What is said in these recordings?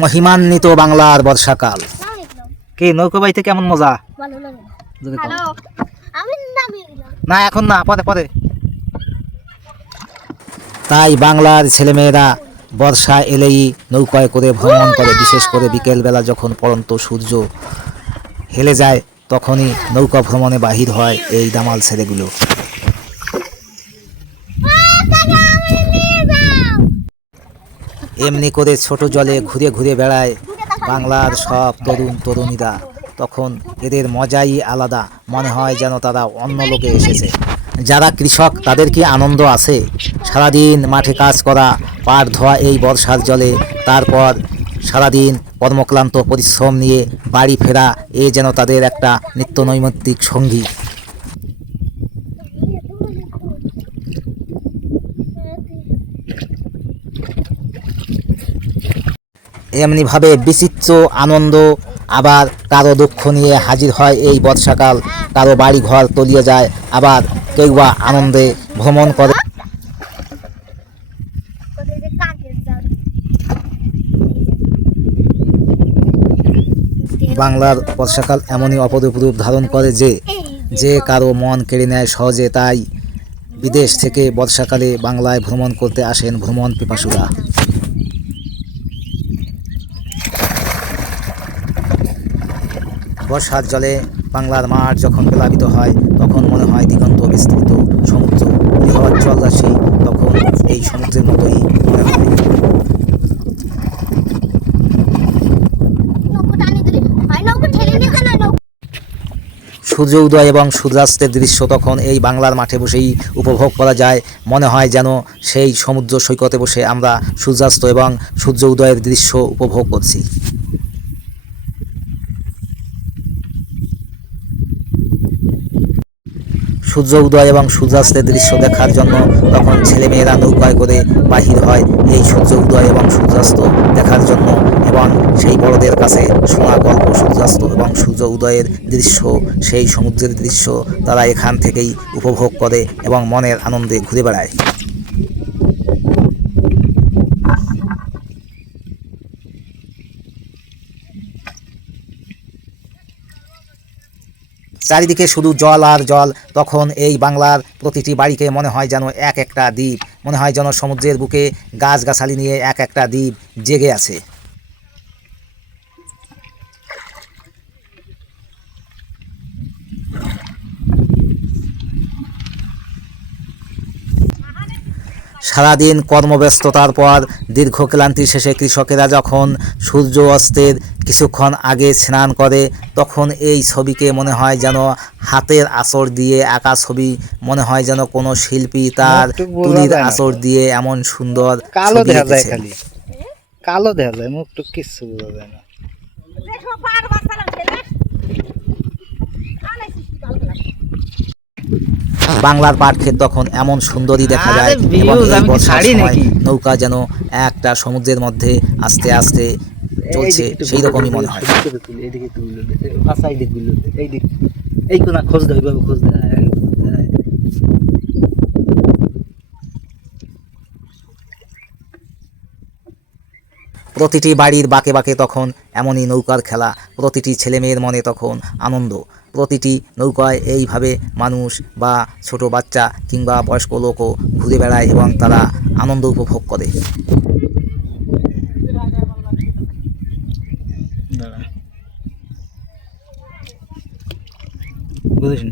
মহিমান্বিত বাংলার বর্ষাকাল। কি নৌকো বাইতে কেমন মজা? না এখন না, পরে পরে। তাই বাংলার ছেলেমেয়েরা বর্ষা এলেই নৌকায় করে ভ্রমণ করে, বিশেষ করে বিকেলবেলা যখন পড়ন্ত সূর্য হেলে যায় তখনই নৌকা ভ্রমণে বাহির হয় এই দামাল ছেলেগুলো। এমনি করে ছোট জলে ঘুরে ঘুরে বেড়ায় বাংলার সব তরুণ তরুণীরা। তখন এদের মজাই আলাদা, মনে হয় যেন তারা অন্য লোকে এসেছে। যারা কৃষক তাদের কি আনন্দ আছে? সারাদিন মাঠে কাজ করা, পাট ধোয়া এই বর্ষার জলে, তারপর সারাদিন কর্মক্লান্ত পরিশ্রম নিয়ে বাড়ি ফেরা, এ যেন তাদের একটা নিত্য নৈমিত্তিক সঙ্গী। এমনিভাবে বিচিত্র আনন্দ আবার কারো দুঃখ নিয়ে হাজির হয় এই বর্ষাকাল। কারো বাড়ি ঘর তলিয়ে যায়, আবার কেউ বা আনন্দে ভ্রমণ করে। বাংলার বর্ষাকাল এমনই অপরূপ রূপ ধারণ করে যে কারো মন কেড়ে নেয় সহজে। তাই বিদেশ থেকে বর্ষাকালে বাংলায় ভ্রমণ করতে আসেন ভ্রমণ পিপাসুরা। বর্ষার জলে বাংলার মাঠ যখন প্লাবিত হয় তখন মনে হয় দিগন্ত বিস্তৃত সমুদ্র, হওয়ার জলরাশি তখন এই সমুদ্রের মতোই মনে হয়। সূর্য উদয় এবং সূর্যাস্তের দৃশ্য তখন এই বাংলার মাঠে বসেই উপভোগ করা যায়। মনে হয় যেন সেই সমুদ্র সৈকতে বসে আমরা সূর্যাস্ত এবং সূর্য উদয়ের দৃশ্য উপভোগ করছি। সূর্য উদয় এবং সূর্যাস্তের দৃশ্য দেখার জন্য তখন ছেলেমেয়েরা নৌকায় করে বাহির হয় এই সূর্য উদয় এবং সূর্যাস্ত দেখার জন্য। এবং সেই বড়দের কাছে শোনা গল্প, সূর্যাস্ত এবং সূর্য উদয়ের দৃশ্য, সেই সমুদ্রের দৃশ্য তারা এখান থেকেই উপভোগ করে এবং মনের আনন্দে ঘুরে বেড়ায়। চারিদিকে শুধু জল আর জল। তখন এই বাংলার প্রতিটি বাড়িকে মনে হয় যেন এক একটা দ্বীপ, মনে হয় যেন সমুদ্রের বুকে গাছগাছালি নিয়ে এক একটা দ্বীপ জেগে আছে। সারাদিন কর্মব্যস্ততার পর দীর্ঘ ক্লান্তি শেষে কৃষকেরা যখন সূর্য অস্তের কিছুক্ষণ আগে স্নান করে তখন এই ছবিকে মনে হয় যেন হাতের আঁচড় দিয়ে আঁকা ছবি, মনে হয় যেন কোনো শিল্পী তার তুলির আঁচড় দিয়ে এমন সুন্দর কালো দেখা যায়, খালি কালো দেখা যায়, মুখ টুক কিচ্ছু বোঝা যায় না। বাংলার পাট ক্ষেত তখন এমন সুন্দরই দেখা যায় এবং এই বর্ষার সময় নৌকা যেন একটা সমুদ্রের মধ্যে আস্তে আস্তে চলছে, সেই রকমই মনে হয়। প্রতিটি বাড়ির বাঁকে বাঁকে তখন এমনই নৌকার খেলা, প্রতিটি ছেলেমেয়ের মনে তখন আনন্দ। প্রতিটি নৌকায় এইভাবে মানুষ বা ছোট বাচ্চা কিংবা বয়স্ক লোকও ঘুরে বেড়ায় এবং তারা আনন্দ উপভোগ করে। বুঝিস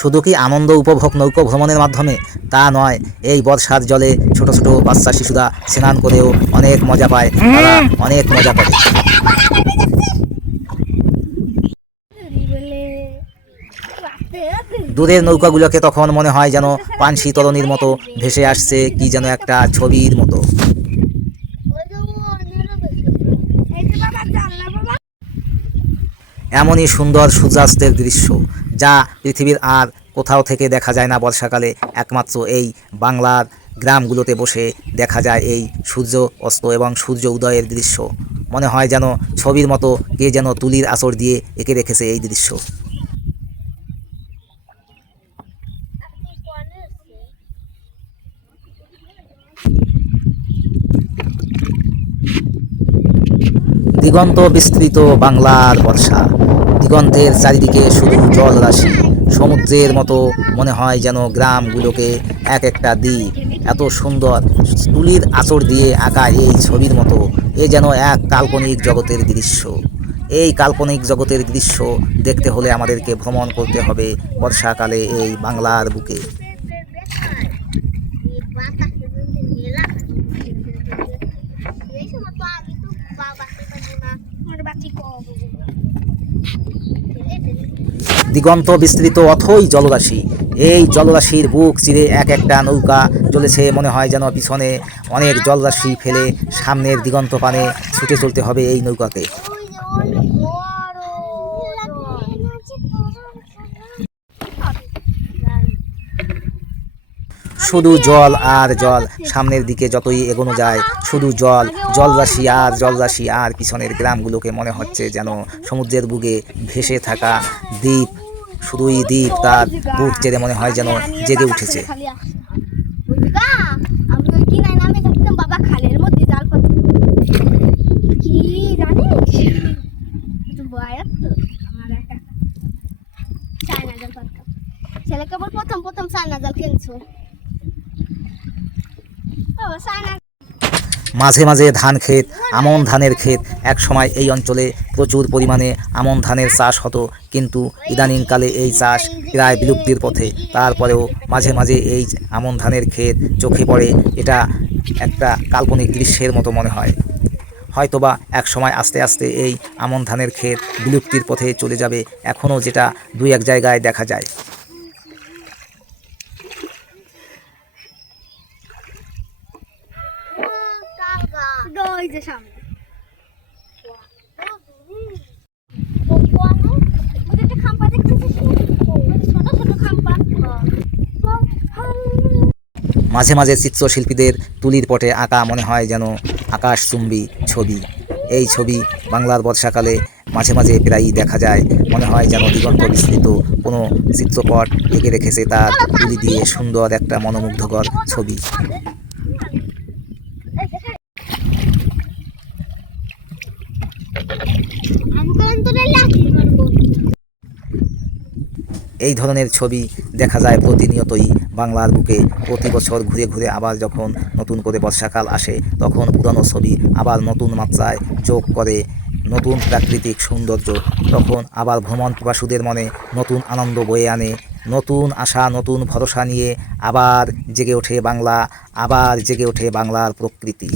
শুধু কি আনন্দ উপভোগ নৌকো ভ্রমণের মাধ্যমে? তা নয়, এই বর্ষার জলে ছোট ছোট বাচ্চা শিশুরা স্নান করেও অনেক মজা পায়, তারা অনেক মজা করে। দূরের নৌকাগুলোকে তখন মনে হয় যেন পানসি তরণীর মতো ভেসে আসছে, কি যেন একটা ছবির মতো। এমনই সুন্দর সূর্যাস্তের দৃশ্য যা পৃথিবীর আর কোথাও থেকে দেখা যায় না বর্ষাকালে, একমাত্র এই বাংলার গ্রামগুলোতে বসে দেখা যায় এই সূর্য অস্ত এবং সূর্য উদয়ের দৃশ্য। মনে হয় যেন ছবির মতো কে যেন তুলির আঁচড় দিয়ে এঁকে রেখেছে এই দৃশ্য। দিগন্ত বিস্তৃত বাংলার বর্ষা, দিগন্তের চারিদিকে শুধু জলরাশি, সমুদ্রের মতো মনে হয় যেন গ্রামগুলোকে এক একটা দ্বীপ। এত সুন্দর তুলির আঁচড় দিয়ে আঁকা এই ছবির মতো এ যেন এক কাল্পনিক জগতের দৃশ্য। এই কাল্পনিক জগতের দৃশ্য দেখতে হলে আমাদেরকে ভ্রমণ করতে হবে বর্ষাকালে এই বাংলার বুকে। দিগন্ত বিস্তৃত অথই জলরাশি, এই জলরাশির বুক চিরে এক একটা নৌকা চলেছে। মনে হয় যেন পিছনে অনেক জলরাশি ফেলে সামনের দিগন্ত পানে ছুটে চলতে হবে এই নৌকাকে। শুধু জল আর জল, সামনের দিকে যতই এগোনো যায় শুধু জল, জলরাশি আর জলরাশি, আর পিছনের গ্রামগুলোকে মনে হচ্ছে যেন সমুদ্রের বুকে ভেসে থাকা দ্বীপ, শুধুই দ্বীপ, তার বুক চেড়ে মনে হয় যেন জেগে উঠেছে। বাবা খালের মধ্যে জাল পাতো কি জানিস আমার একটা চায়না জাল পাতো ছেলে কেবল প্রথম প্রথম চায়না জাল কিনছো চায়না। মাঝে মাঝে ধান ক্ষেত, আমন ধানের ক্ষেত। এক সময় এই অঞ্চলে প্রচুর পরিমাণে আমন ধানের চাষ হতো, কিন্তু ইদানিংকালে এই চাষ প্রায় বিলুপ্তির পথে। তারপরেও মাঝে মাঝে এই আমন ধানের ক্ষেত চোখে পড়ে, এটা একটা কাল্পনিক দৃশ্যের মতো মনে হয়। হয়তোবা এক সময় আস্তে আস্তে এই আমন ধানের ক্ষেত বিলুপ্তির পথে চলে যাবে, এখনও যেটা দুই এক জায়গায় দেখা যায়। মাঝে মাঝে চিত্রশিল্পীদের তুলির পটে আঁকা মনে হয় যেন আকাশচুম্বী ছবি। এই ছবি বাংলার বর্ষাকালে মাঝে মাঝে প্রায়ই দেখা যায়। মনে হয় যেন দিগন্ত বিস্তৃত কোনো চিত্রপট এঁকে রেখেছে তার তুলি দিয়ে সুন্দর একটা মনোমুগ্ধকর ছবি। এই ধরনের ছবি দেখা যায় প্রতিনিয়তই বাংলার বুকে। প্রতি বছর ঘুরে ঘুরে আবার যখন নতুন করে বর্ষাকাল আসে, তখন পুরানো ছবি আবার নতুন মাত্রায় যোগ করে নতুন প্রাকৃতিক সৌন্দর্য। তখন আবার ভ্রমণ পিপাসুদের মনে নতুন আনন্দ বয়ে আনে, নতুন আশা, নতুন ভরসা নিয়ে আবার জেগে ওঠে বাংলা, আবার জেগে ওঠে বাংলার প্রকৃতি।